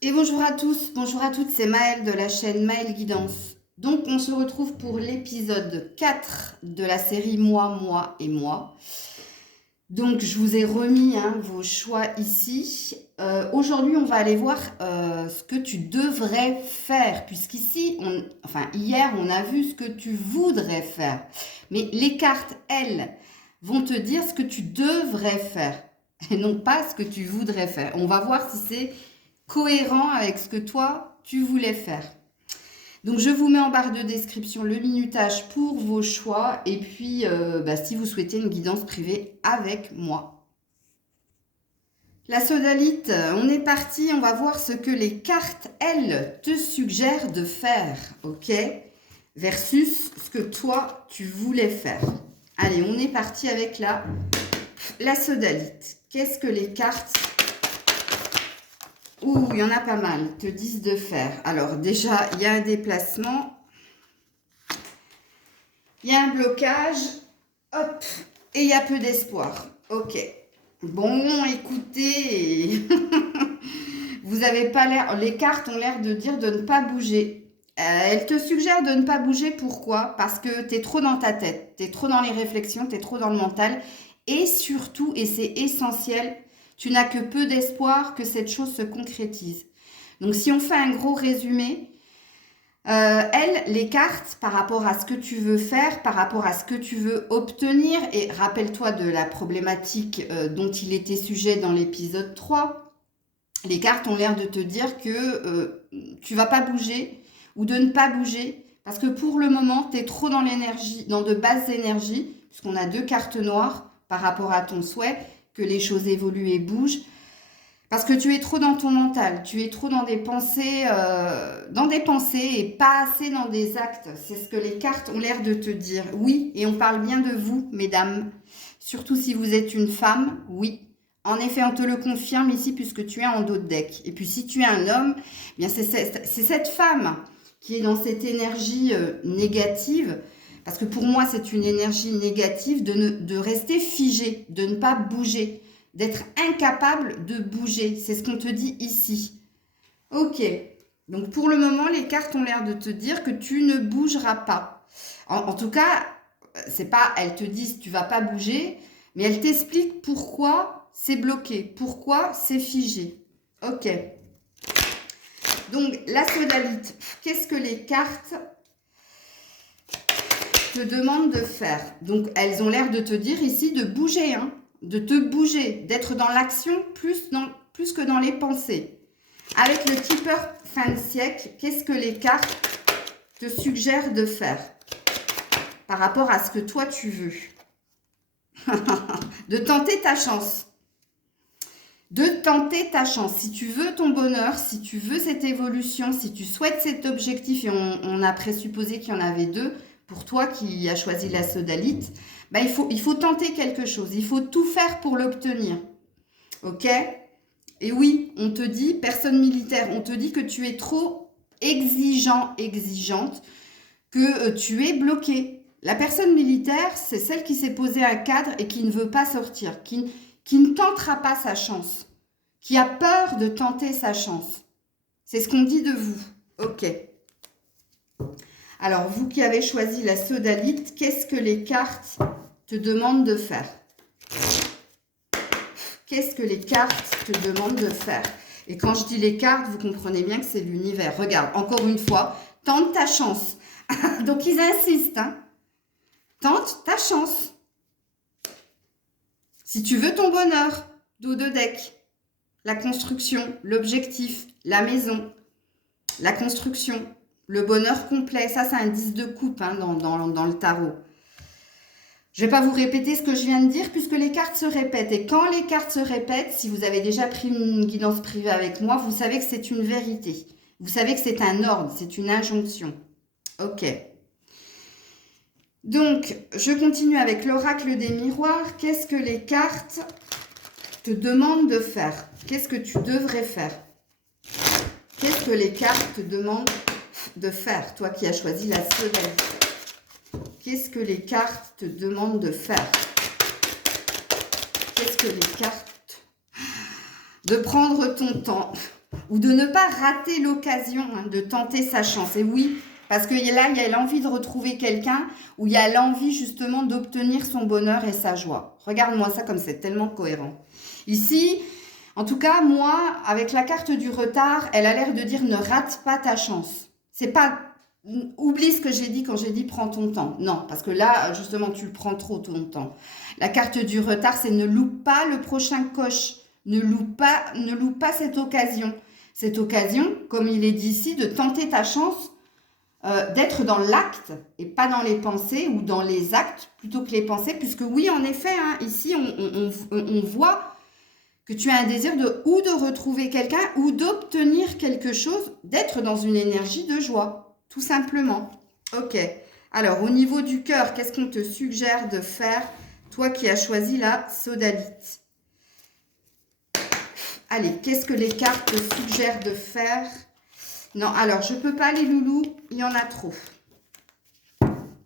Et bonjour à tous, bonjour à toutes, c'est Maëlle de la chaîne Maëlle Guidance. Donc on se retrouve pour l'épisode 4 de la série Moi, moi et moi. Donc je vous ai remis vos choix ici. Aujourd'hui on va aller voir ce que tu devrais faire, puisqu'ici, hier on a vu ce que tu voudrais faire. Mais les cartes, elles, vont te dire ce que tu devrais faire et non pas ce que tu voudrais faire. On va voir si c'est cohérent avec ce que toi, tu voulais faire. Donc, je vous mets en barre de description le minutage pour vos choix et puis si vous souhaitez une guidance privée avec moi. La sodalite, on est parti, on va voir ce que les cartes, elles, te suggèrent de faire, ok? Versus ce que toi, tu voulais faire. Allez, on est parti avec la sodalite. Qu'est-ce que les cartes il y en a pas mal, te disent de faire. Alors déjà, il y a un déplacement, il y a un blocage, hop, et il y a peu d'espoir. Ok. Bon, écoutez, vous avez pas l'air, les cartes ont l'air de dire de ne pas bouger. Elles te suggèrent de ne pas bouger, pourquoi? Parce que tu es trop dans ta tête, tu es trop dans les réflexions, tu es trop dans le mental. Et surtout, et c'est essentiel, tu n'as que peu d'espoir que cette chose se concrétise. Donc si on fait un gros résumé, les cartes, par rapport à ce que tu veux faire, par rapport à ce que tu veux obtenir, et rappelle-toi de la problématique dont il était sujet dans l'épisode 3, les cartes ont l'air de te dire que tu vas pas bouger ou de ne pas bouger, parce que pour le moment, tu es trop dans l'énergie, dans de basses énergies, puisqu'on a 2 cartes noires par rapport à ton souhait, que les choses évoluent et bougent. Parce que tu es trop dans ton mental, tu es trop dans des pensées et pas assez dans des actes. C'est ce que les cartes ont l'air de te dire. Oui, et on parle bien de vous, mesdames. Surtout si vous êtes une femme, oui. En effet, on te le confirme ici puisque tu es en dos de deck. Et puis si tu es un homme, eh bien c'est cette femme qui est dans cette énergie négative. Parce que pour moi, c'est une énergie négative de rester figé, de ne pas bouger, d'être incapable de bouger. C'est ce qu'on te dit ici. Ok. Donc pour le moment, les cartes ont l'air de te dire que tu ne bougeras pas. En tout cas, c'est pas, elles te disent tu vas pas bouger, mais elles t'expliquent pourquoi c'est bloqué, pourquoi c'est figé. Ok. Donc la sodalite, qu'est-ce que les cartes te demandent de faire? Donc elles ont l'air de te dire ici de bouger, de te bouger, d'être dans l'action plus que dans les pensées. Avec le tipeur fin de siècle, qu'est-ce que les cartes te suggèrent de faire par rapport à ce que toi tu veux? De tenter ta chance. De tenter ta chance. Si tu veux ton bonheur, si tu veux cette évolution, si tu souhaites cet objectif, et on a présupposé qu'il y en avait 2, pour toi qui as choisi la sodalite, il faut tenter quelque chose. Il faut tout faire pour l'obtenir. Ok? Et oui, on te dit, personne militaire, on te dit que tu es trop exigeant, exigeante, que tu es bloqué. La personne militaire, c'est celle qui s'est posée un cadre et qui ne veut pas sortir, qui ne tentera pas sa chance, qui a peur de tenter sa chance. C'est ce qu'on dit de vous. Ok. Alors, vous qui avez choisi la sodalite, qu'est-ce que les cartes te demandent de faire? Qu'est-ce que les cartes te demandent de faire? Et quand je dis les cartes, vous comprenez bien que c'est l'univers. Regarde, encore une fois, tente ta chance. Donc, ils insistent. Tente ta chance. Si tu veux ton bonheur, dos de deck, la construction, l'objectif, la maison, la construction, le bonheur complet. Ça, c'est un 10 de coupe dans le tarot. Je ne vais pas vous répéter ce que je viens de dire puisque les cartes se répètent. Et quand les cartes se répètent, si vous avez déjà pris une guidance privée avec moi, vous savez que c'est une vérité. Vous savez que c'est un ordre, c'est une injonction. Ok. Donc, je continue avec l'oracle des miroirs. Qu'est-ce que les cartes te demandent de faire? Qu'est-ce que tu devrais faire? Qu'est-ce que les cartes te demandent de faire, toi qui as choisi la sodalite? Qu'est-ce que les cartes te demandent de faire? Qu'est-ce que les cartes... De prendre ton temps. ou de ne pas rater l'occasion de tenter sa chance. Et oui, parce que là, il y a l'envie de retrouver quelqu'un ou il y a l'envie justement d'obtenir son bonheur et sa joie. Regarde-moi ça comme c'est tellement cohérent. Ici, en tout cas, moi, avec la carte du retard, elle a l'air de dire ne rate pas ta chance. C'est pas... Oublie ce que j'ai dit quand j'ai dit prends ton temps. Non, parce que là, justement, tu le prends trop ton temps. La carte du retard, c'est ne loupe pas le prochain coche. Ne loupe pas cette occasion. Cette occasion, comme il est dit ici, de tenter ta chance, d'être dans l'acte et pas dans les pensées ou dans les actes plutôt que les pensées. Puisque oui, en effet, hein, ici, on voit que tu as un désir ou de retrouver quelqu'un ou d'obtenir quelque chose, d'être dans une énergie de joie, tout simplement. Ok. Alors, au niveau du cœur, qu'est-ce qu'on te suggère de faire, toi qui as choisi la sodalite? Allez, qu'est-ce que les cartes te suggèrent de faire? Non, alors, je ne peux pas, les loulous, il y en a trop.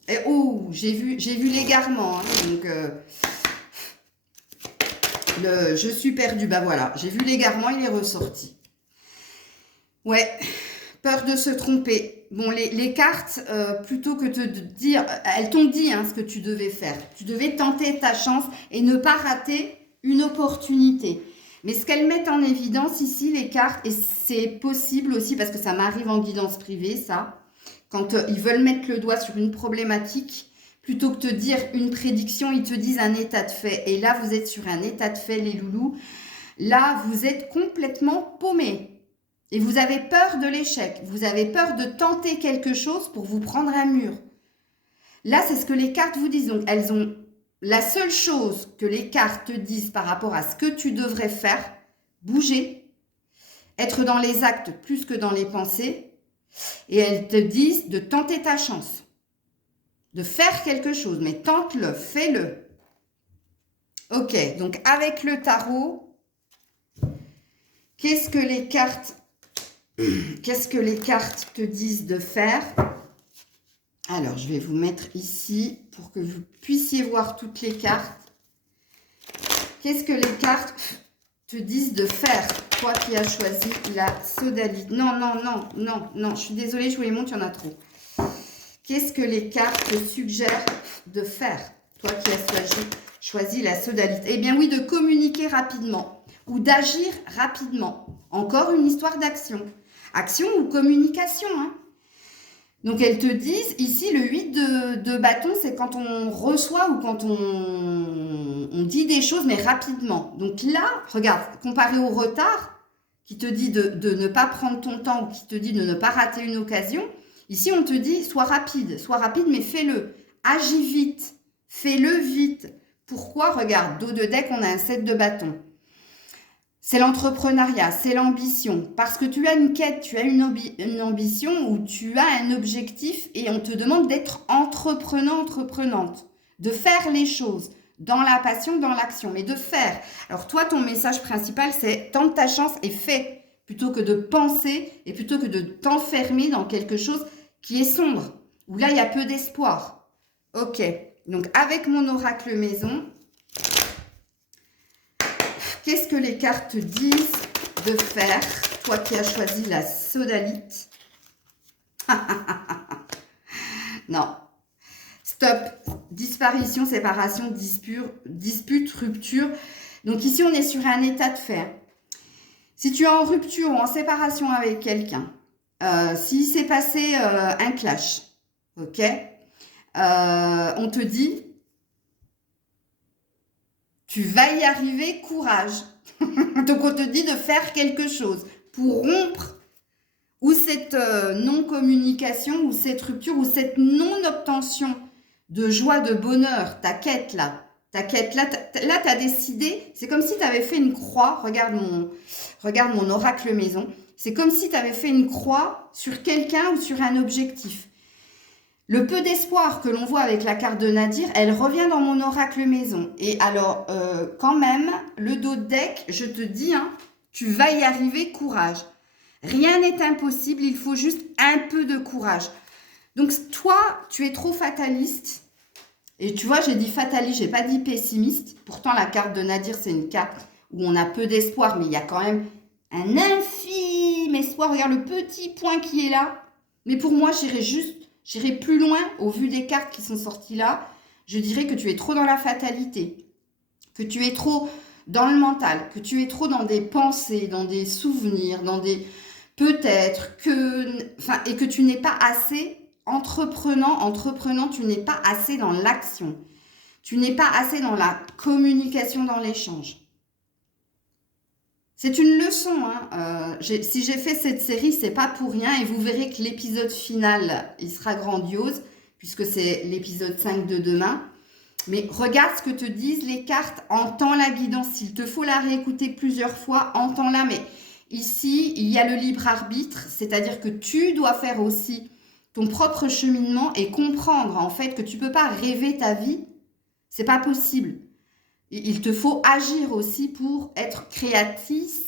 Et oh, j'ai vu l'égarement, hein, donc... je suis perdue, bah voilà, j'ai vu l'égarement, il est ressorti. Ouais, peur de se tromper. Bon, les cartes, plutôt que de dire, elles t'ont dit hein, ce que tu devais faire. Tu devais tenter ta chance et ne pas rater une opportunité. Mais ce qu'elles mettent en évidence ici, les cartes, et c'est possible aussi parce que ça m'arrive en guidance privée, ça, quand ils veulent mettre le doigt sur une problématique, plutôt que de te dire une prédiction, ils te disent un état de fait. Et là, vous êtes sur un état de fait, les loulous. Là, vous êtes complètement paumés. Et vous avez peur de l'échec. Vous avez peur de tenter quelque chose pour vous prendre un mur. Là, c'est ce que les cartes vous disent. Donc, elles ont la seule chose que les cartes te disent par rapport à ce que tu devrais faire, bouger, être dans les actes plus que dans les pensées. Et elles te disent de tenter ta chance. De faire quelque chose, mais tente-le, fais-le. Ok, donc avec le tarot, qu'est-ce que les cartes te disent de faire? Alors, je vais vous mettre ici pour que vous puissiez voir toutes les cartes. Qu'est-ce que les cartes te disent de faire, toi qui as choisi la sodalite? Non, non, non, non, non, je suis désolée, je vous les montre, il y en a trop. Qu'est-ce que les cartes te suggèrent de faire, toi qui as choisi la sodalite? Eh bien oui, de communiquer rapidement ou d'agir rapidement. Encore une histoire d'action. Action ou communication. Hein. Donc elles te disent, ici le 8 de bâton, c'est quand on reçoit ou quand on dit des choses, mais rapidement. Donc là, regarde, comparé au retard, qui te dit de ne pas prendre ton temps ou qui te dit de ne pas rater une occasion, ici, on te dit, sois rapide, mais fais-le. Agis vite, fais-le vite. Pourquoi? Regarde, dos de deck, on a un 7 de bâton. C'est l'entrepreneuriat, c'est l'ambition. Parce que tu as une quête, tu as une ambition ou tu as un objectif et on te demande d'être entreprenante, de faire les choses dans la passion, dans l'action, mais de faire. Alors toi, ton message principal, c'est tente ta chance et fais, plutôt que de penser et plutôt que de t'enfermer dans quelque chose qui est sombre, où là, il y a peu d'espoir. Ok, donc avec mon oracle maison, qu'est-ce que les cartes disent de faire, toi qui as choisi la sodalite? Non. Stop. Disparition, séparation, dispute, rupture. Donc ici, on est sur un état de fait. Si tu es en rupture ou en séparation avec quelqu'un, s'il s'est passé un clash, ok, on te dit, tu vas y arriver, courage. Donc on te dit de faire quelque chose pour rompre ou cette non-communication ou cette rupture ou cette non-obtention de joie, de bonheur, ta quête là. Ta quête là, tu as décidé, c'est comme si tu avais fait une croix, regarde mon oracle maison, c'est comme si tu avais fait une croix sur quelqu'un ou sur un objectif. Le peu d'espoir que l'on voit avec la carte de Nadir, elle revient dans mon oracle maison. Et alors, quand même, le dos de deck, je te dis, hein, tu vas y arriver, courage. Rien n'est impossible, il faut juste un peu de courage. Donc, toi, tu es trop fataliste. Et tu vois, j'ai dit fataliste, j'ai pas dit pessimiste. Pourtant, la carte de Nadir, c'est une carte où on a peu d'espoir, mais il y a quand même un infime espoir, regarde le petit point qui est là. Mais pour moi, j'irai plus loin au vu des cartes qui sont sorties là. Je dirais que tu es trop dans la fatalité, que tu es trop dans le mental, que tu es trop dans des pensées, dans des souvenirs, dans des peut-être et que tu n'es pas assez entreprenant, tu n'es pas assez dans l'action. Tu n'es pas assez dans la communication, dans l'échange. C'est une leçon. Hein. Si j'ai fait cette série, c'est pas pour rien. Et vous verrez que l'épisode final, il sera grandiose, puisque c'est l'épisode 5 de demain. Mais regarde ce que te disent les cartes, entends la guidance. S'il te faut la réécouter plusieurs fois, entends-la. Mais ici, il y a le libre arbitre, c'est-à-dire que tu dois faire aussi ton propre cheminement et comprendre en fait que tu peux pas rêver ta vie. C'est pas possible. Il te faut agir aussi pour être créatrice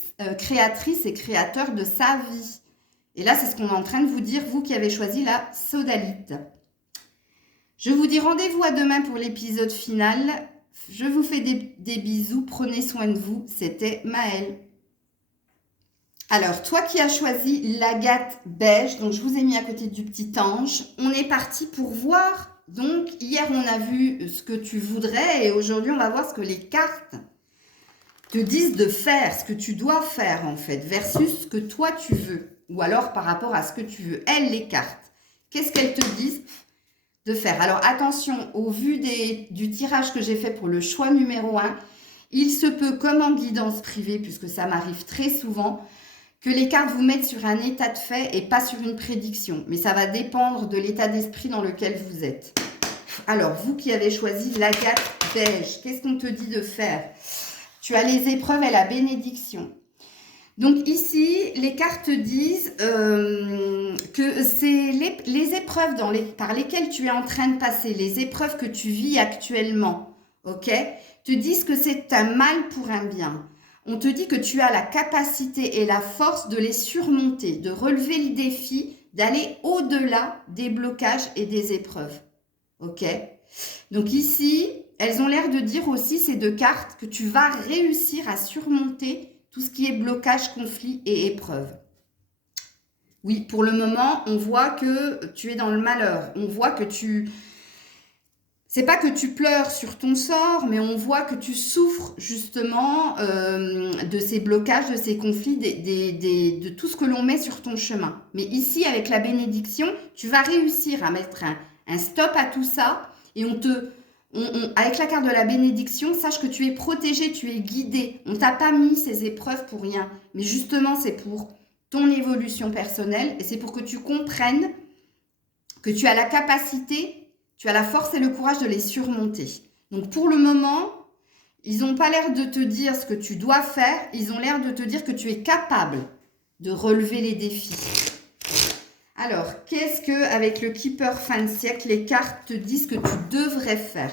et créateur de sa vie. Et là, c'est ce qu'on est en train de vous dire, vous qui avez choisi la sodalite. Je vous dis rendez-vous à demain pour l'épisode final. Je vous fais des bisous. Prenez soin de vous. C'était Maëlle. Alors, toi qui as choisi l'agate beige, donc je vous ai mis à côté du petit ange, on est parti pour voir. Donc, hier, on a vu ce que tu voudrais et aujourd'hui, on va voir ce que les cartes te disent de faire, ce que tu dois faire en fait, versus ce que toi tu veux. Ou alors par rapport à ce que tu veux. Elles, les cartes, qu'est-ce qu'elles te disent de faire? Alors, attention, au vu du tirage que j'ai fait pour le choix numéro 1, il se peut, comme en guidance privée, puisque ça m'arrive très souvent, que les cartes vous mettent sur un état de fait et pas sur une prédiction. Mais ça va dépendre de l'état d'esprit dans lequel vous êtes. Alors, vous qui avez choisi l'agate beige, qu'est-ce qu'on te dit de faire? Tu as les épreuves et la bénédiction. Donc ici, les cartes disent que c'est les épreuves par lesquelles tu es en train de passer, les épreuves que tu vis actuellement, ok, te disent que c'est un mal pour un bien. On te dit que tu as la capacité et la force de les surmonter, de relever le défi, d'aller au-delà des blocages et des épreuves. Ok? Donc ici, elles ont l'air de dire aussi, ces deux cartes, que tu vas réussir à surmonter tout ce qui est blocage, conflit et épreuve. Oui, pour le moment, on voit que tu es dans le malheur. On voit que c'est pas que tu pleures sur ton sort, mais on voit que tu souffres justement de ces blocages, de ces conflits, de tout ce que l'on met sur ton chemin. Mais ici, avec la bénédiction, tu vas réussir à mettre un stop à tout ça. Et avec la carte de la bénédiction, sache que tu es protégé, tu es guidé. On t'a pas mis ces épreuves pour rien. Mais justement, c'est pour ton évolution personnelle et c'est pour que tu comprennes que tu as la capacité. Tu as la force et le courage de les surmonter. Donc, pour le moment, ils n'ont pas l'air de te dire ce que tu dois faire. Ils ont l'air de te dire que tu es capable de relever les défis. Alors, qu'est-ce que, avec le Keeper fin de siècle, les cartes te disent que tu devrais faire?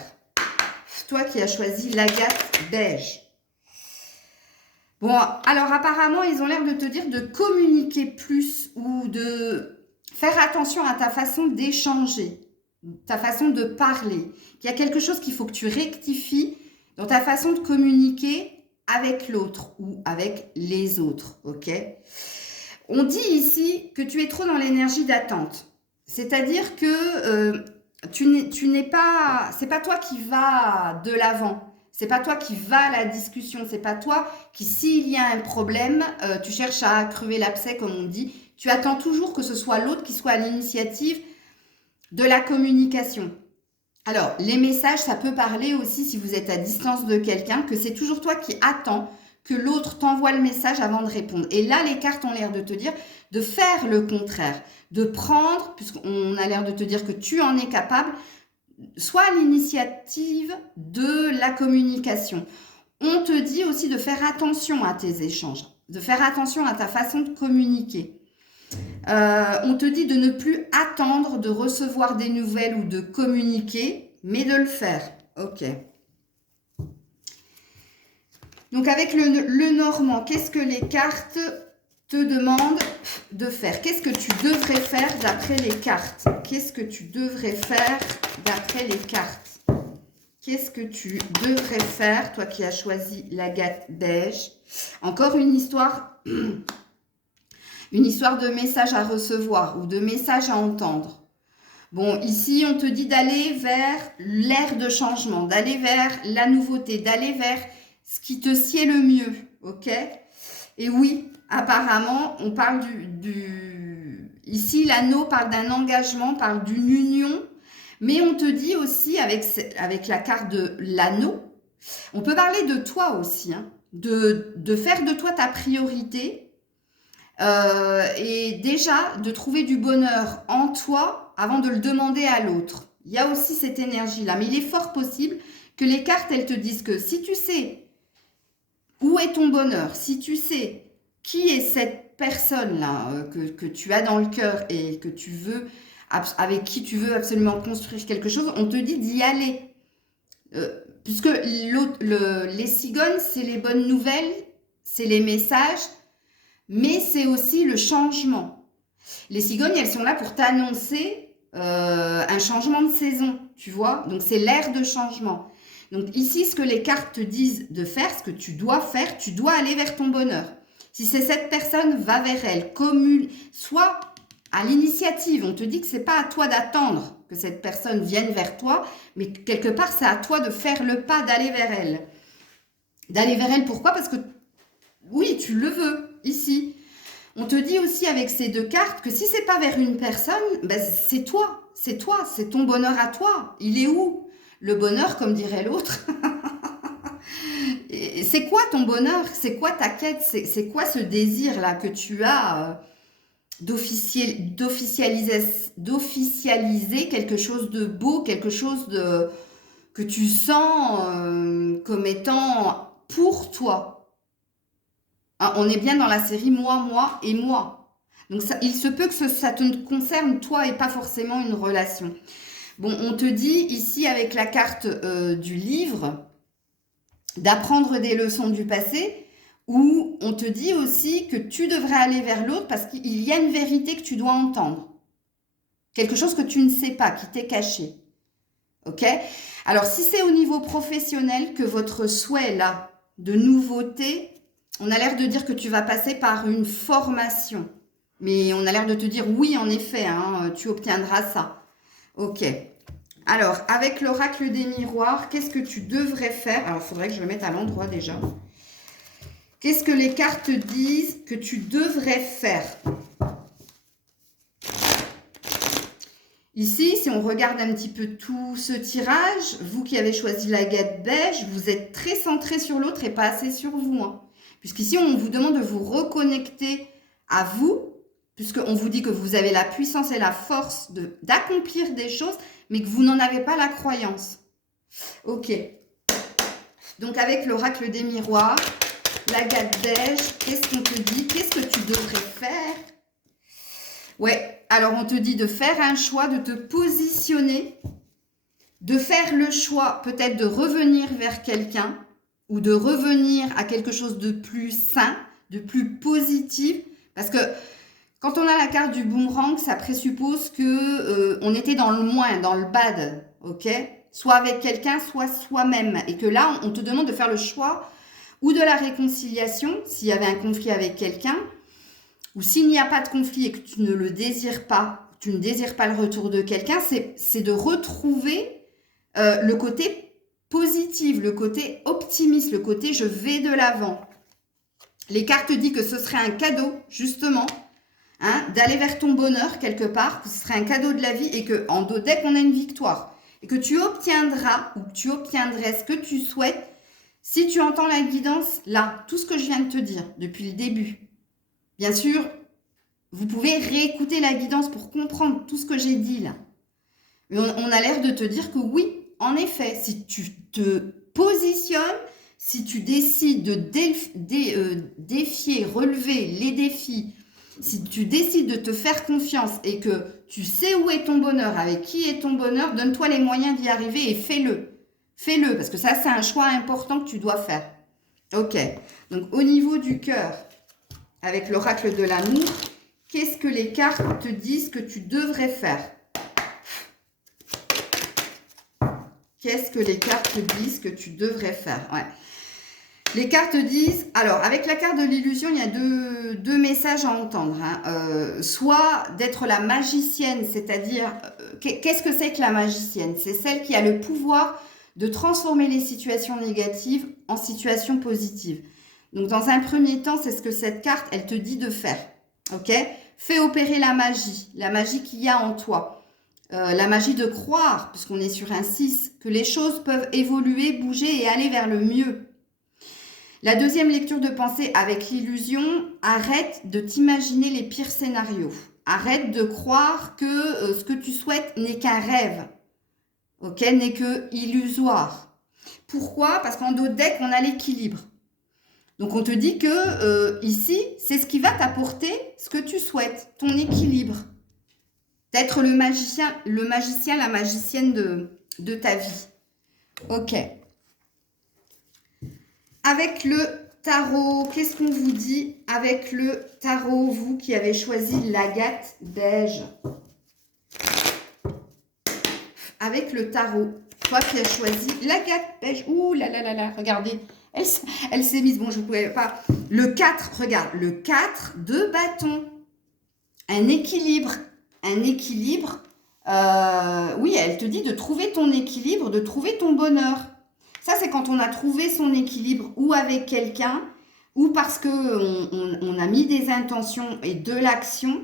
Toi qui as choisi l'agate beige. Bon, alors apparemment, ils ont l'air de te dire de communiquer plus ou de faire attention à ta façon d'échanger. Ta façon de parler, qu'il y a quelque chose qu'il faut que tu rectifies dans ta façon de communiquer avec l'autre ou avec les autres, ok? On dit ici que tu es trop dans l'énergie d'attente, c'est-à-dire que tu n'es pas, c'est pas toi qui vas de l'avant, c'est pas toi qui vas à la discussion, c'est pas toi qui, s'il y a un problème, tu cherches à crever l'abcès comme on dit, tu attends toujours que ce soit l'autre qui soit à l'initiative de la communication. Alors, les messages, ça peut parler aussi, si vous êtes à distance de quelqu'un, que c'est toujours toi qui attends que l'autre t'envoie le message avant de répondre. Et là, les cartes ont l'air de te dire de faire le contraire, de prendre, puisqu'on a l'air de te dire que tu en es capable, soit à l'initiative de la communication. On te dit aussi de faire attention à tes échanges, de faire attention à ta façon de communiquer. On te dit de ne plus attendre de recevoir des nouvelles ou de communiquer, mais de le faire. Ok. Donc avec le normand, qu'est-ce que les cartes te demandent de faire? Qu'est-ce que tu devrais faire d'après les cartes? Qu'est-ce que tu devrais faire d'après les cartes? Qu'est-ce que tu devrais faire, toi qui as choisi l'agate beige? Encore une histoire Une histoire de message à recevoir ou de message à entendre. Bon, ici, on te dit d'aller vers l'ère de changement, d'aller vers la nouveauté, d'aller vers ce qui te sied le mieux, ok? Et oui, apparemment, on parle Ici, l'anneau parle d'un engagement, parle d'une union, mais on te dit aussi, avec la carte de l'anneau, on peut parler de toi aussi, hein, de faire de toi ta priorité et déjà de trouver du bonheur en toi avant de le demander à l'autre. Il y a aussi cette énergie-là, mais il est fort possible que les cartes, elles te disent que si tu sais où est ton bonheur, si tu sais qui est cette personne-là que tu as dans le cœur et que tu veux, avec qui tu veux absolument construire quelque chose, on te dit d'y aller. Puisque les cigognes, c'est les bonnes nouvelles, c'est les messages, mais c'est aussi le changement. Les cigognes, elles sont là pour t'annoncer un changement de saison, tu vois. Donc, c'est l'ère de changement. Donc, ici, ce que les cartes te disent de faire, ce que tu dois faire, tu dois aller vers ton bonheur. Si c'est cette personne, va vers elle. Soit à l'initiative. On te dit que c'est pas à toi d'attendre que cette personne vienne vers toi, mais quelque part, c'est à toi de faire le pas, d'aller vers elle. D'aller vers elle, pourquoi? Parce que, oui, tu le veux, ici. On te dit aussi avec ces deux cartes que si c'est pas vers une personne, ben c'est toi, c'est ton bonheur à toi. Il est où? Le bonheur, comme dirait l'autre. C'est quoi ton bonheur? C'est quoi ta quête? C'est quoi ce désir-là que tu as d'officialiser quelque chose de beau, quelque chose que tu sens comme étant pour toi? Hein, on est bien dans la série moi, moi et moi. Donc ça, il se peut que ça te concerne toi et pas forcément une relation. Bon, on te dit ici avec la carte du livre d'apprendre des leçons du passé, où on te dit aussi que tu devrais aller vers l'autre parce qu'il y a une vérité que tu dois entendre. Quelque chose que tu ne sais pas, qui t'est caché. Ok? Alors, si c'est au niveau professionnel que votre souhait là, de nouveauté, on a l'air de dire que tu vas passer par une formation. Mais on a l'air de te dire oui, en effet, hein, tu obtiendras ça. Ok. Alors, avec l'oracle des miroirs, qu'est-ce que tu devrais faire? Alors, il faudrait que je le mette à l'endroit déjà. Qu'est-ce que les cartes disent que tu devrais faire? Ici, si on regarde un petit peu tout ce tirage, vous qui avez choisi la l'agate beige, vous êtes très centré sur l'autre et pas assez sur vous. Hein. Puisqu'ici, on vous demande de vous reconnecter à vous, puisqu'on vous dit que vous avez la puissance et la force d'accomplir des choses, mais que vous n'en avez pas la croyance. Ok. Donc, avec l'oracle des miroirs, l'agate beige, qu'est-ce qu'on te dit? Qu'est-ce que tu devrais faire? Ouais, alors on te dit de faire un choix, de te positionner, de faire le choix peut-être de revenir vers quelqu'un ou de revenir à quelque chose de plus sain, de plus positif. Parce que quand on a la carte du boomerang, ça présuppose que on était dans le moins, dans le bad, ok? Soit avec quelqu'un, soit soi-même. Et que là, on te demande de faire le choix ou de la réconciliation, s'il y avait un conflit avec quelqu'un, ou s'il n'y a pas de conflit et que tu ne le désires pas, tu ne désires pas le retour de quelqu'un, c'est de retrouver le côté positif, le côté optimiste, le côté je vais de l'avant. Les cartes disent que ce serait un cadeau, justement, hein, d'aller vers ton bonheur quelque part, que ce serait un cadeau de la vie et que dès qu'on a une victoire et que tu obtiendras ou que tu obtiendrais ce que tu souhaites, si tu entends la guidance, là, tout ce que je viens de te dire depuis le début, bien sûr, vous pouvez réécouter la guidance pour comprendre tout ce que j'ai dit là. Mais on a l'air de te dire que oui, en effet, si tu te positionnes, si tu décides de défier, relever les défis, si tu décides de te faire confiance et que tu sais où est ton bonheur, avec qui est ton bonheur, donne-toi les moyens d'y arriver et fais-le. Fais-le, parce que ça, c'est un choix important que tu dois faire. Ok, donc au niveau du cœur, avec l'oracle de l'amour, qu'est-ce que les cartes te disent que tu devrais faire? Qu'est-ce que les cartes te disent que tu devrais faire? Ouais. Les cartes disent, alors avec la carte de l'illusion, il y a deux messages à entendre. Hein. Soit d'être la magicienne, c'est-à-dire, qu'est-ce que c'est que la magicienne? C'est celle qui a le pouvoir de transformer les situations négatives en situations positives. Donc dans un premier temps, c'est ce que cette carte, elle te dit de faire. Ok? Fais opérer la magie qu'il y a en toi. La magie de croire, puisqu'on est sur un 6, que les choses peuvent évoluer, bouger et aller vers le mieux. La deuxième lecture de pensée avec l'illusion, arrête de t'imaginer les pires scénarios. Arrête de croire que ce que tu souhaites n'est qu'un rêve, ok, n'est que illusoire. Pourquoi? Parce qu'en dos de deck, on a l'équilibre. Donc on te dit que ici, c'est ce qui va t'apporter ce que tu souhaites, ton équilibre. D'être le magicien, la magicienne de ta vie. Ok. Avec le tarot, qu'est-ce qu'on vous dit avec le tarot, vous qui avez choisi l'agate beige? Avec le tarot, toi qui as choisi l'agate beige. Ouh là là là là, regardez, elle s'est mise, bon je ne pouvais pas. Le 4, regarde, le 4 de bâton. Un équilibre. Oui, elle te dit de trouver ton équilibre, de trouver ton bonheur. Ça, c'est quand on a trouvé son équilibre ou avec quelqu'un ou parce qu'on a mis des intentions et de l'action.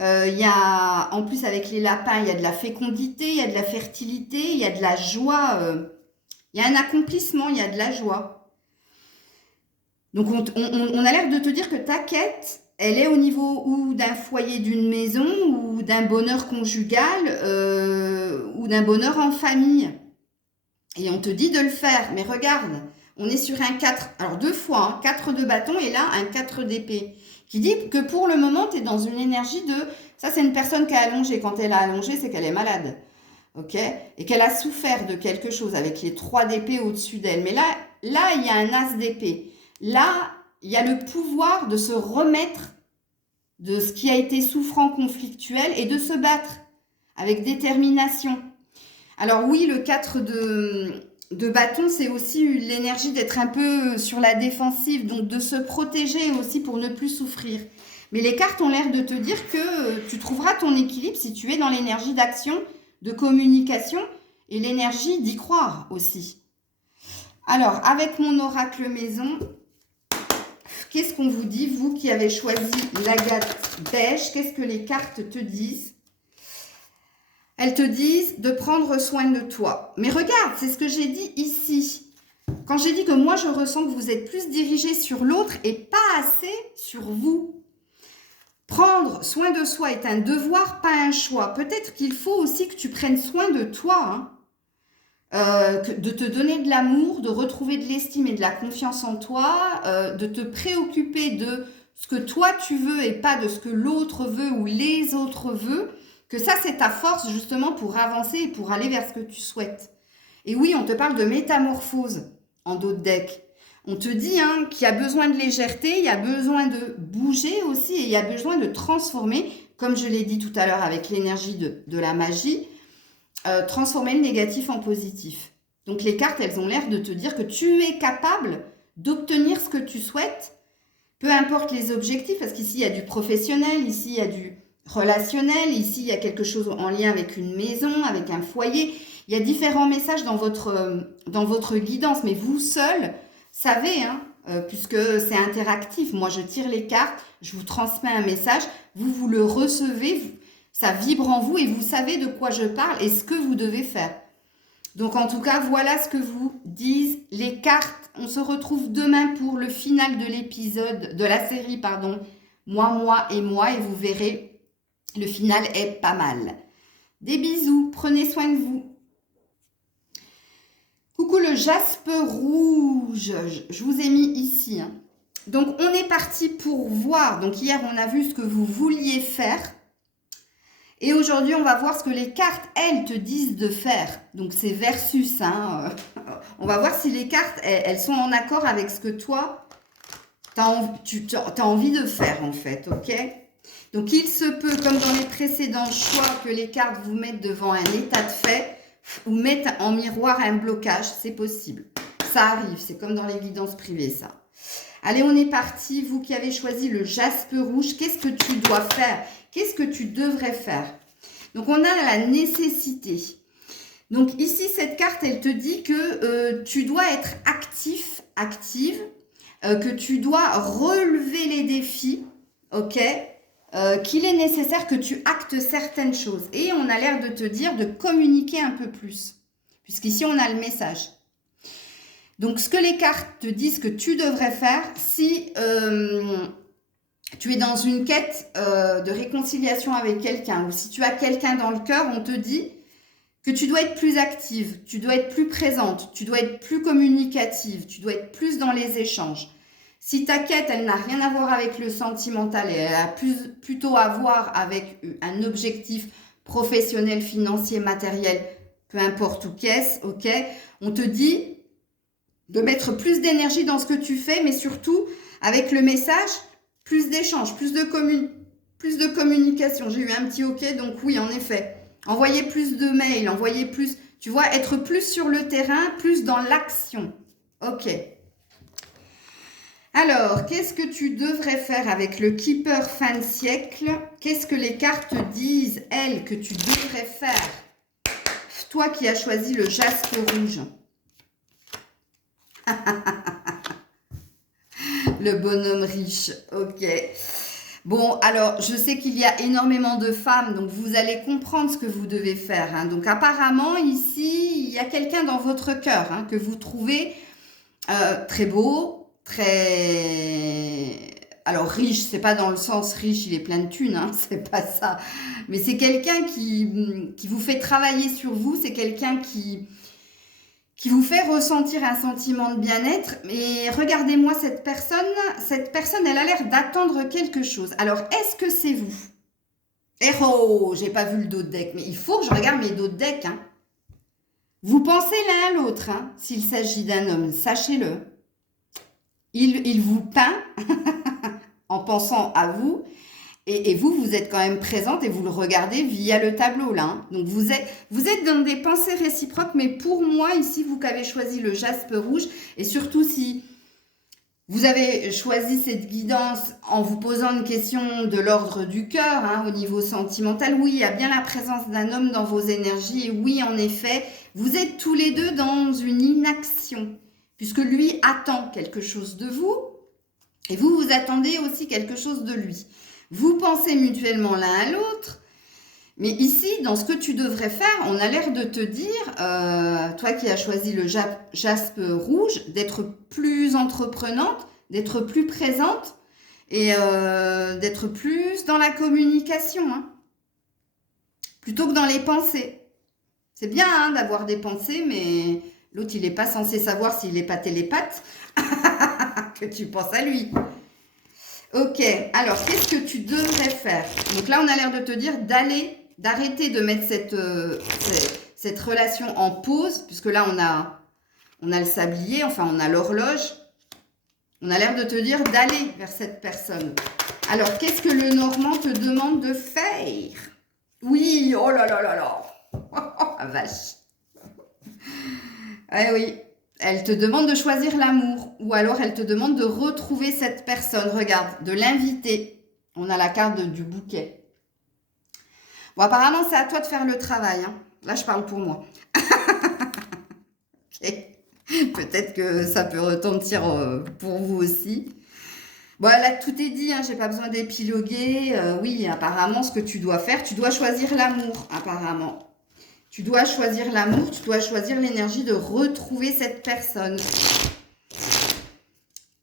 Il y a, en plus, avec les lapins, il y a de la fécondité, il y a de la fertilité, il y a de la joie. Il y a un accomplissement, il y a de la joie. Donc, on a l'air de te dire que ta quête, elle est au niveau ou d'un foyer, d'une maison, ou d'un bonheur conjugal, ou d'un bonheur en famille. Et on te dit de le faire. Mais regarde, on est sur un 4. Alors 2 fois, hein, 4 de bâton et là, un 4 d'épée. Qui dit que pour le moment, tu es dans une énergie de... Ça, c'est une personne qui a allongé. Quand elle a allongé, c'est qu'elle est malade. Ok? Et qu'elle a souffert de quelque chose avec les 3 d'épée au-dessus d'elle. Mais là, il y a un as d'épée. Là, il y a le pouvoir de se remettre de ce qui a été souffrant, conflictuel et de se battre avec détermination. Alors oui, le 4 de bâton, c'est aussi l'énergie d'être un peu sur la défensive, donc de se protéger aussi pour ne plus souffrir. Mais les cartes ont l'air de te dire que tu trouveras ton équilibre si tu es dans l'énergie d'action, de communication et l'énergie d'y croire aussi. Alors, avec mon oracle maison, qu'est-ce qu'on vous dit, vous qui avez choisi l'agate beige? Qu'est-ce que les cartes te disent? Elles te disent de prendre soin de toi. Mais regarde, c'est ce que j'ai dit ici. Quand j'ai dit que moi, je ressens que vous êtes plus dirigé sur l'autre et pas assez sur vous. Prendre soin de soi est un devoir, pas un choix. Peut-être qu'il faut aussi que tu prennes soin de toi, hein. De te donner de l'amour, de retrouver de l'estime et de la confiance en toi, de te préoccuper de ce que toi tu veux et pas de ce que l'autre veut ou les autres veulent. Que ça, c'est ta force justement pour avancer et pour aller vers ce que tu souhaites. Et oui, on te parle de métamorphose en dos de deck. On te dit hein, qu'il y a besoin de légèreté, il y a besoin de bouger aussi et il y a besoin de transformer, comme je l'ai dit tout à l'heure avec l'énergie de la magie, transformer le négatif en positif. Donc les cartes, elles ont l'air de te dire que tu es capable d'obtenir ce que tu souhaites, peu importe les objectifs, parce qu'ici, il y a du professionnel, ici, il y a du relationnel, ici il y a quelque chose en lien avec une maison, avec un foyer. Il y a différents messages dans votre guidance, mais vous seul savez, hein, puisque c'est interactif. Moi je tire les cartes, je vous transmets un message, vous le recevez, ça vibre en vous et vous savez de quoi je parle et ce que vous devez faire. Donc en tout cas, voilà ce que vous disent les cartes. On se retrouve demain pour le final de l'épisode, de la série, pardon, moi et moi, et vous verrez, le final est pas mal. Des bisous, prenez soin de vous. Coucou le jaspe rouge, je vous ai mis ici. Hein. Donc on est parti pour voir, donc hier on a vu ce que vous vouliez faire. Et aujourd'hui on va voir ce que les cartes, elles, te disent de faire. Donc c'est versus, hein. On va voir si les cartes, elles sont en accord avec ce que toi, tu as envie de faire en fait, ok ? Donc, il se peut, comme dans les précédents choix, que les cartes vous mettent devant un état de fait ou mettent en miroir un blocage. C'est possible. Ça arrive, c'est comme dans les guidances privées, ça. Allez, on est parti. Vous qui avez choisi le jaspe rouge, qu'est-ce que tu dois faire? Qu'est-ce que tu devrais faire? Donc, on a la nécessité. Donc, ici, cette carte, elle te dit que tu dois être actif, active, que tu dois relever les défis, ok? Qu'il est nécessaire que tu actes certaines choses. Et on a l'air de te dire de communiquer un peu plus. Puisqu'ici, on a le message. Donc, ce que les cartes te disent que tu devrais faire, si tu es dans une quête de réconciliation avec quelqu'un, ou si tu as quelqu'un dans le cœur, on te dit que tu dois être plus active, tu dois être plus présente, tu dois être plus communicative, tu dois être plus dans les échanges. Si ta quête, elle n'a rien à voir avec le sentimental, et elle a plutôt à voir avec un objectif professionnel, financier, matériel, peu importe où qu'est-ce, ok, on te dit de mettre plus d'énergie dans ce que tu fais, mais surtout, avec le message, plus d'échanges, plus de communication. J'ai eu un petit ok, donc oui, en effet. Envoyer plus de mails, envoyer plus, tu vois, être plus sur le terrain, plus dans l'action. Ok. Alors, qu'est-ce que tu devrais faire avec le Keeper fin de siècle? Qu'est-ce que les cartes disent, elles, que tu devrais faire? Toi qui as choisi le jaspe rouge. Le bonhomme riche, ok. Bon, alors, je sais qu'il y a énormément de femmes, donc vous allez comprendre ce que vous devez faire. Hein. Donc, apparemment, ici, il y a quelqu'un dans votre cœur hein, que vous trouvez très beau, très... Alors, riche, c'est pas dans le sens riche, il est plein de thunes, hein, c'est pas ça. Mais c'est quelqu'un qui vous fait travailler sur vous, c'est quelqu'un qui vous fait ressentir un sentiment de bien-être. Et regardez-moi cette personne, elle a l'air d'attendre quelque chose. Alors, est-ce que c'est vous? Oh, j'ai pas vu le dos de deck, mais il faut que je regarde mes dos de deck. Hein. Vous pensez l'un à l'autre, hein, s'il s'agit d'un homme, sachez-le. Il vous peint en pensant à vous. Et vous, vous êtes quand même présente et vous le regardez via le tableau là. Hein. Donc vous êtes dans des pensées réciproques, mais pour moi, ici, vous qui avez choisi le jaspe rouge, et surtout si vous avez choisi cette guidance en vous posant une question de l'ordre du cœur, hein, au niveau sentimental, oui, il y a bien la présence d'un homme dans vos énergies, et oui, en effet, vous êtes tous les deux dans une inaction, puisque lui attend quelque chose de vous, et vous, vous attendez aussi quelque chose de lui. Vous pensez mutuellement l'un à l'autre, mais ici, dans ce que tu devrais faire, on a l'air de te dire, toi qui as choisi le jaspe rouge, d'être plus entreprenante, d'être plus présente et d'être plus dans la communication, hein, plutôt que dans les pensées. C'est bien hein, d'avoir des pensées, mais l'autre, il n'est pas censé savoir s'il n'est pas télépathe, que tu penses à lui. Ok, alors qu'est-ce que tu devrais faire? Donc là, on a l'air de te dire d'arrêter de mettre cette relation en pause, puisque là, on a le sablier, enfin, on a l'horloge. On a l'air de te dire d'aller vers cette personne. Alors, qu'est-ce que le Normand te demande de faire? Oui, oh là là là là. Oh, la vache. Eh oui. Elle te demande de choisir l'amour ou alors elle te demande de retrouver cette personne. Regarde, de l'inviter. On a la carte du bouquet. Bon, apparemment, c'est à toi de faire le travail. Hein. Là, je parle pour moi. Okay. Peut-être que ça peut retentir pour vous aussi. Bon, là, tout est dit. Hein. Je n'ai pas besoin d'épiloguer. Oui, apparemment, ce que tu dois faire, tu dois choisir l'amour, apparemment. Tu dois choisir l'amour, tu dois choisir l'énergie de retrouver cette personne.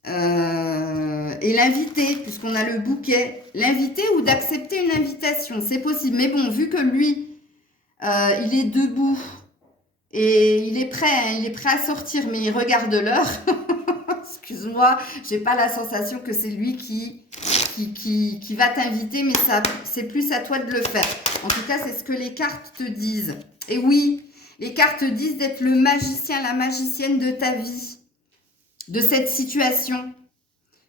Et l'inviter, puisqu'on a le bouquet. L'inviter ou d'accepter une invitation, c'est possible. Mais bon, vu que lui, il est debout et il est prêt à sortir, mais il regarde l'heure. Excuse-moi, j'ai pas la sensation que c'est lui qui va t'inviter, mais c'est plus à toi de le faire. En tout cas, c'est ce que les cartes te disent. Et oui, les cartes disent d'être le magicien, la magicienne de ta vie, de cette situation.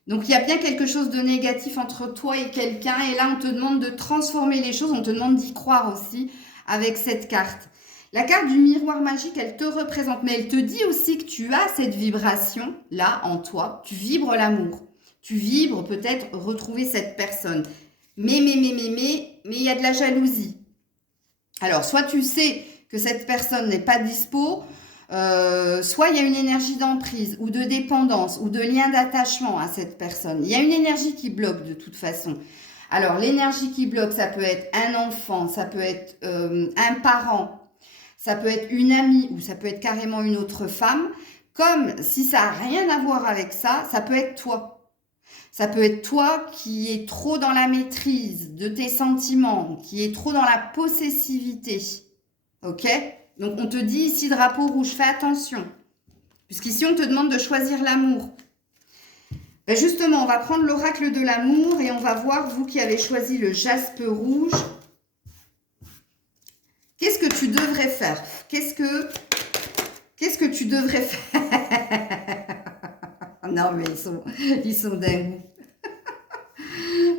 Donc, il y a bien quelque chose de négatif entre toi et quelqu'un. Et là, on te demande de transformer les choses. On te demande d'y croire aussi avec cette carte. La carte du miroir magique, elle te représente, mais elle te dit aussi que tu as cette vibration-là en toi. Tu vibres l'amour. Tu vibres peut-être retrouver cette personne. Mais, il y a de la jalousie. Alors, soit tu sais que cette personne n'est pas dispo, soit il y a une énergie d'emprise ou de dépendance ou de lien d'attachement à cette personne. Il y a une énergie qui bloque de toute façon. Alors, l'énergie qui bloque, ça peut être un enfant, ça peut être un parent, ça peut être une amie ou ça peut être carrément une autre femme. Comme si ça n'a rien à voir avec ça, ça peut être toi. Ça peut être toi qui es trop dans la maîtrise de tes sentiments, qui est trop dans la possessivité. Ok? Donc, on te dit ici, drapeau rouge, fais attention. Puisqu'ici, on te demande de choisir l'amour. Ben justement, on va prendre l'oracle de l'amour et on va voir, vous qui avez choisi le jaspe rouge, qu'est-ce que tu devrais faire? Qu'est-ce que tu devrais faire? Non, mais ils sont dingues.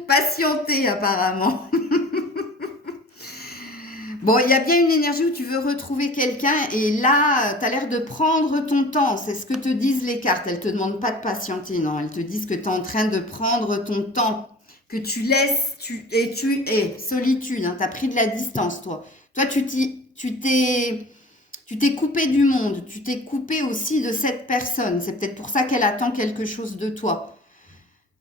Patienter, apparemment. Bon, il y a bien une énergie où tu veux retrouver quelqu'un et là, tu as l'air de prendre ton temps. C'est ce que te disent les cartes. Elles ne te demandent pas de patienter, non. Elles te disent que tu es en train de prendre ton temps, que tu laisses, tu es solitude. Hein, tu as pris de la distance, toi. Toi, tu t'es coupé du monde. Tu t'es coupé aussi de cette personne. C'est peut-être pour ça qu'elle attend quelque chose de toi.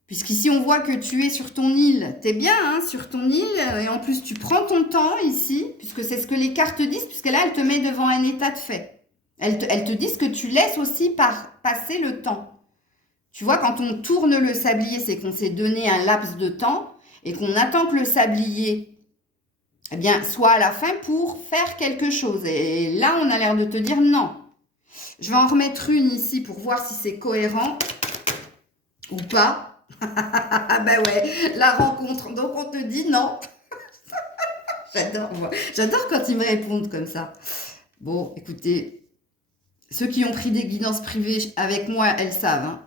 Puisqu'ici, on voit que tu es sur ton île. T'es bien hein, sur ton île. Et en plus, tu prends ton temps ici, puisque c'est ce que les cartes disent, puisque là, elles te mettent devant un état de fait. Elles te disent que tu laisses aussi passer le temps. Tu vois, quand on tourne le sablier, c'est qu'on s'est donné un laps de temps et qu'on attend que le sablier eh bien, soit à la fin pour faire quelque chose. Et là, on a l'air de te dire non. Je vais en remettre une ici pour voir si c'est cohérent ou pas. Ben ouais, la rencontre. Donc on te dit non. J'adore quand ils me répondent comme ça. Bon, écoutez, ceux qui ont pris des guidances privées avec moi, elles savent. Hein.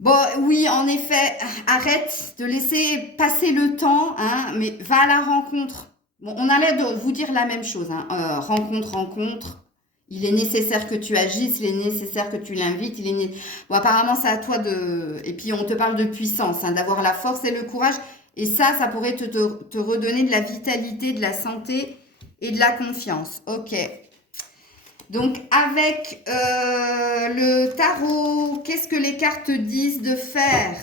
Bon, oui, en effet, arrête de laisser passer le temps, hein, mais va à la rencontre. Bon, on a l'air de vous dire la même chose. Hein. Rencontre. Il est nécessaire que tu agisses, il est nécessaire que tu l'invites. Bon, apparemment, c'est à toi de... Et puis, on te parle de puissance, hein, d'avoir la force et le courage. Et ça pourrait te redonner de la vitalité, de la santé et de la confiance. Ok. Donc, avec le tarot, qu'est-ce que les cartes disent de faire?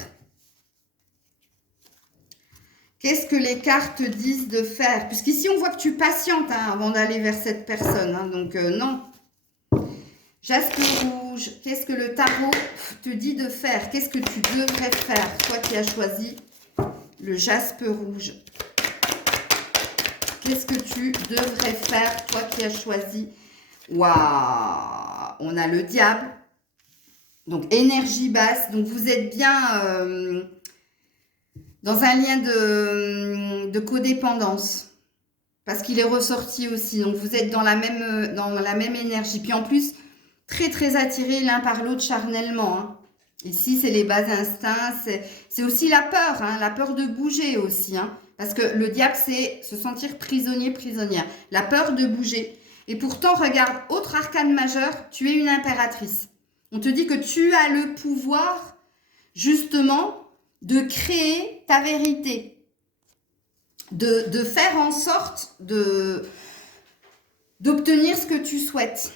Qu'est-ce que les cartes disent de faire? Puisqu'ici, on voit que tu patientes hein, avant d'aller vers cette personne. Hein, donc, non. Jaspe rouge, qu'est-ce que le tarot te dit de faire? Qu'est-ce que tu devrais faire? Toi qui as choisi le jaspe rouge. Qu'est-ce que tu devrais faire? Toi qui as choisi... Waouh! On a le diable. Donc, énergie basse. Donc, vous êtes bien dans un lien de codépendance. Parce qu'il est ressorti aussi. Donc, vous êtes dans la même énergie. Puis, en plus... très, très attirés l'un par l'autre charnellement. Hein. Ici, c'est les bas instincts. C'est aussi la peur. Hein, la peur de bouger aussi. Hein, parce que le diable, c'est se sentir prisonnier, prisonnière. La peur de bouger. Et pourtant, regarde, autre arcane majeur, tu es une impératrice. On te dit que tu as le pouvoir, justement, de créer ta vérité. De faire en sorte d'obtenir ce que tu souhaites.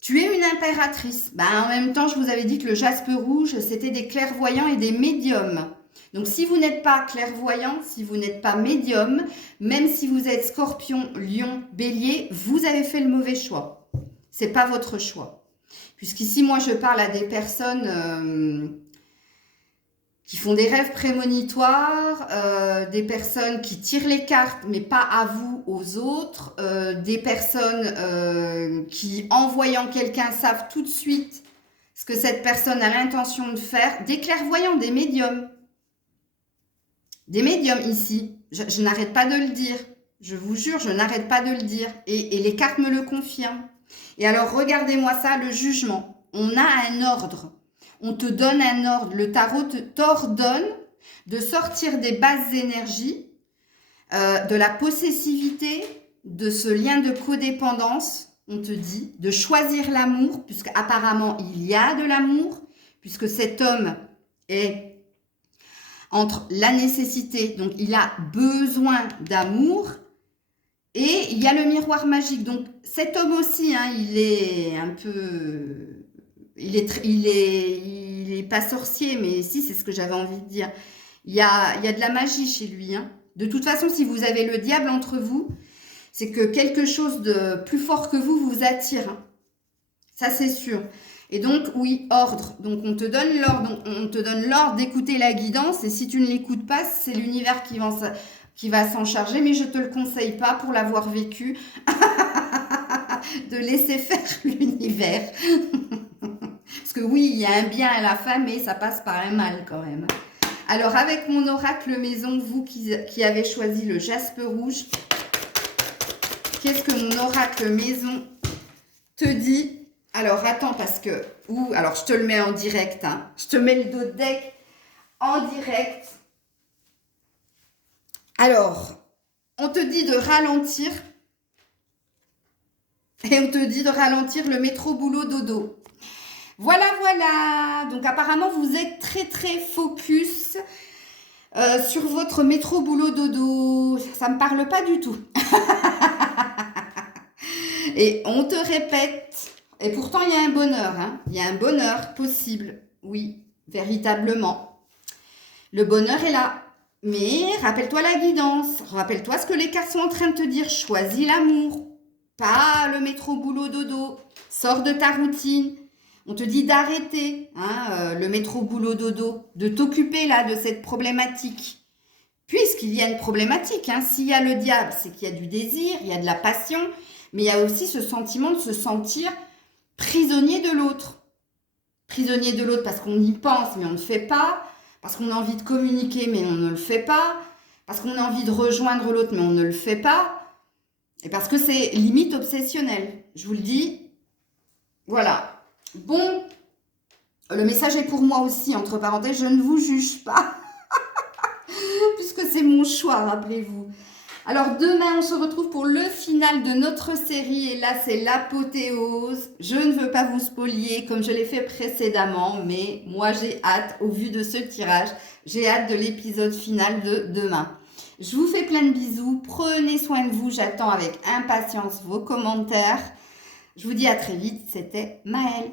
Tu es une impératrice. En même temps, je vous avais dit que le jaspe rouge, c'était des clairvoyants et des médiums. Donc, si vous n'êtes pas clairvoyant, si vous n'êtes pas médium, même si vous êtes scorpion, lion, bélier, vous avez fait le mauvais choix. Ce n'est pas votre choix. Puisqu'ici, moi, je parle à des personnes qui font des rêves prémonitoires, des personnes qui tirent les cartes, mais pas à vous, aux autres, des personnes qui, en voyant quelqu'un, savent tout de suite ce que cette personne a l'intention de faire, des clairvoyants, des médiums. Des médiums ici, je n'arrête pas de le dire, je vous jure, je n'arrête pas de le dire, et les cartes me le confirment. Et alors, regardez-moi ça, le jugement. On a un ordre. On te donne un ordre. Le tarot t'ordonne de sortir des basses énergies, de la possessivité, de ce lien de codépendance, on te dit, de choisir l'amour, puisque apparemment il y a de l'amour, puisque cet homme est entre la nécessité, donc il a besoin d'amour, et il y a le miroir magique. Donc cet homme aussi, hein, il est un peu... Il est pas sorcier, mais si, c'est ce que j'avais envie de dire. Il y a de la magie chez lui. Hein. De toute façon, si vous avez le diable entre vous, c'est que quelque chose de plus fort que vous vous attire. Hein. Ça, c'est sûr. Et donc, oui, ordre. Donc, on te donne l'ordre. On te donne l'ordre d'écouter la guidance. Et si tu ne l'écoutes pas, c'est l'univers qui va s'en charger. Mais je ne te le conseille pas pour l'avoir vécu. De laisser faire l'univers. Parce que oui, il y a un bien à la fin, mais ça passe par un mal quand même. Alors, avec mon oracle maison, vous qui avez choisi le jaspe rouge, qu'est-ce que mon oracle maison te dit? Alors, attends, parce que... alors, je te le mets en direct. Hein. Je te mets le dos de deck en direct. Alors, on te dit de ralentir. Et on te dit de ralentir le métro boulot dodo. Voilà, voilà. Donc, apparemment, vous êtes très, très focus sur votre métro boulot dodo. Ça ne me parle pas du tout. Et on te répète. Et pourtant, il y a un bonheur. Hein. Il y a un bonheur possible. Oui, véritablement. Le bonheur est là. Mais rappelle-toi la guidance. Rappelle-toi ce que les cartes sont en train de te dire. Choisis l'amour. Pas le métro boulot dodo. Sors de ta routine. On te dit d'arrêter le métro boulot dodo. De t'occuper là de cette problématique. Puisqu'il y a une problématique. Hein. S'il y a le diable, c'est qu'il y a du désir, il y a de la passion. Mais il y a aussi ce sentiment de se sentir prisonnier de l'autre. Prisonnier de l'autre parce qu'on y pense, mais on ne le fait pas. Parce qu'on a envie de communiquer, mais on ne le fait pas. Parce qu'on a envie de rejoindre l'autre, mais on ne le fait pas. Et parce que c'est limite obsessionnel. Je vous le dis. Voilà. Bon, le message est pour moi aussi, entre parenthèses, je ne vous juge pas. Puisque c'est mon choix, rappelez-vous. Alors demain, on se retrouve pour le final de notre série. Et là, c'est l'apothéose. Je ne veux pas vous spolier comme je l'ai fait précédemment. Mais moi, j'ai hâte, au vu de ce tirage, j'ai hâte de l'épisode final de demain. Je vous fais plein de bisous. Prenez soin de vous. J'attends avec impatience vos commentaires. Je vous dis à très vite. C'était Maëlle.